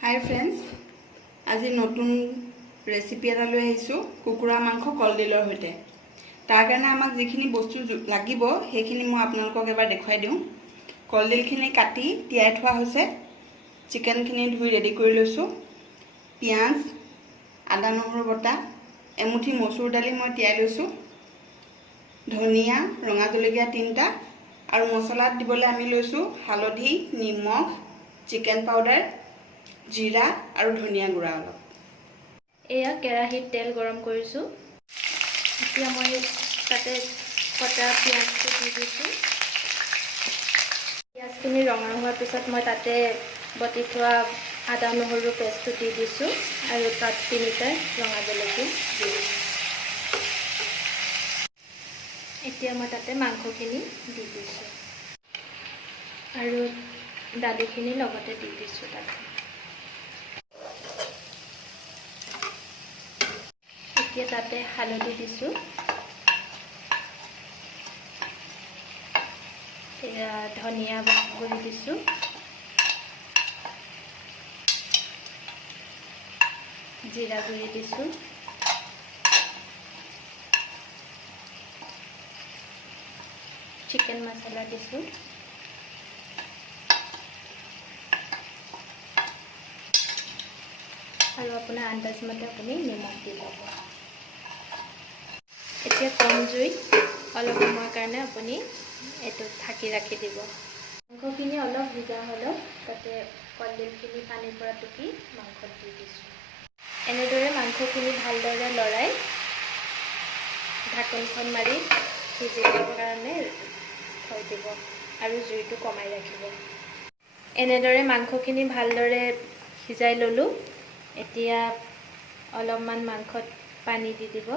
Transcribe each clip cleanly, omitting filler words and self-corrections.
হাই friends, আজি নতুন recipe এটা লৈ আহিছোঁ কুকুৰা মাংস কলডিলৰ সৈতে। তাৰ কাৰণে আমাক যিখিনি বস্তু লাগিব সেইখিনি মই আপোনালোকক এবাৰ দেখুৱাই দিওঁ। কলডিলখিনি কাটি তিয়াই থোৱা হৈছে, চিকেনখিনি ধুই ৰেডি কৰি লৈছোঁ, পিঁয়াজ, আদা নহৰু বটা, এমুঠি মচুৰ দালি মই তিয়াই লৈছোঁ, ধনিয়া, ৰঙা জলকীয়া 3টা আৰু মছলাত দিবলৈ আমি লৈছোঁ হালধি, নিমখ, চিকেন পাউডাৰ, জিৰা আৰু ধনিয়া গুড়া অলপ। এয়া কেৰাহীত তেল গৰম কৰিছোঁ। এতিয়া মই তাতে কটা পিঁয়াজটো দি দিছোঁ। পিঁয়াজখিনি ৰঙা হোৱাৰ পিছত মই তাতে বটি থোৱা আদা নহৰু পেষ্টটো দি দিছোঁ আৰু তাত 3টা ৰঙা জলকীয়া দি দিছোঁ। এতিয়া মই তাতে মাংসখিনি দি দিছোঁ আৰু দালিখিনি লগতে দি দিছোঁ তাতে। এতিয়া তাতে হালধি দিছোঁ, ধনিয়া গুড়ি দিছোঁ, জিৰা গুড়ি দিছোঁ, চিকেন মছলা দিছোঁ, আৰু আপোনাৰ আন্দাজমতে আপুনি নিমখ দি ল'ব। এতিয়া কম জুইত অলপ সময়ৰ কাৰণে আপুনি এইটো ঢাকি ৰাখি দিব। মাংসখিনি অলপ ভিজা হ'লেও তাতে কলডিলখিনি পানীৰ পৰা টুকি মাংসত দি দিছোঁ। এনেদৰে মাংসখিনি ভালদৰে লৰাই ঢাকনখন মাৰি সিজিবৰ কাৰণে থৈ দিব আৰু জুইটো কমাই ৰাখিব। এনেদৰে মাংসখিনি ভালদৰে সিজাই ল'লোঁ। এতিয়া অলপমান মাংসত পানী দি দিব।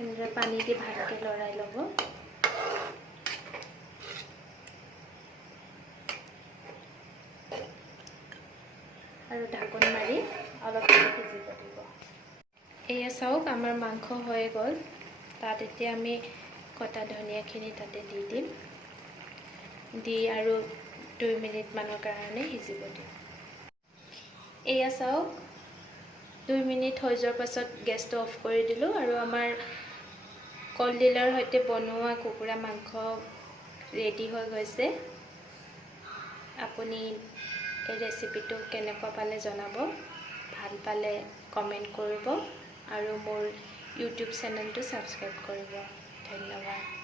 এনেদৰে পানী দি ভালকৈ লৰাই ল'ব। আৰু ঢাকন মাৰি অলপ সিজিব দিব। এয়া চাওক, আমাৰ মাংস হৈ গ'ল। তাত এতিয়া আমি কটা ধনিয়াখিনি তাতে দি দিম, দি আৰু 2 মিনিটমানৰ কাৰণে সিজিব দিম। এয়া চাওক, 2 মিনিট হৈ যোৱাৰ পাছত গেছটো অফ কৰি দিলোঁ আৰু আমাৰ কলডিলৰ সৈতে বনোৱা কুকুৰা মাংস ৰেডি হৈ গৈছে। আপুনি এই ৰেচিপিটো কেনেকুৱা পালে জনাব, ভাল পালে কমেণ্ট কৰিব আৰু মোৰ ইউটিউব চেনেলটো ছাবস্ক্ৰাইব কৰিব। ধন্যবাদ।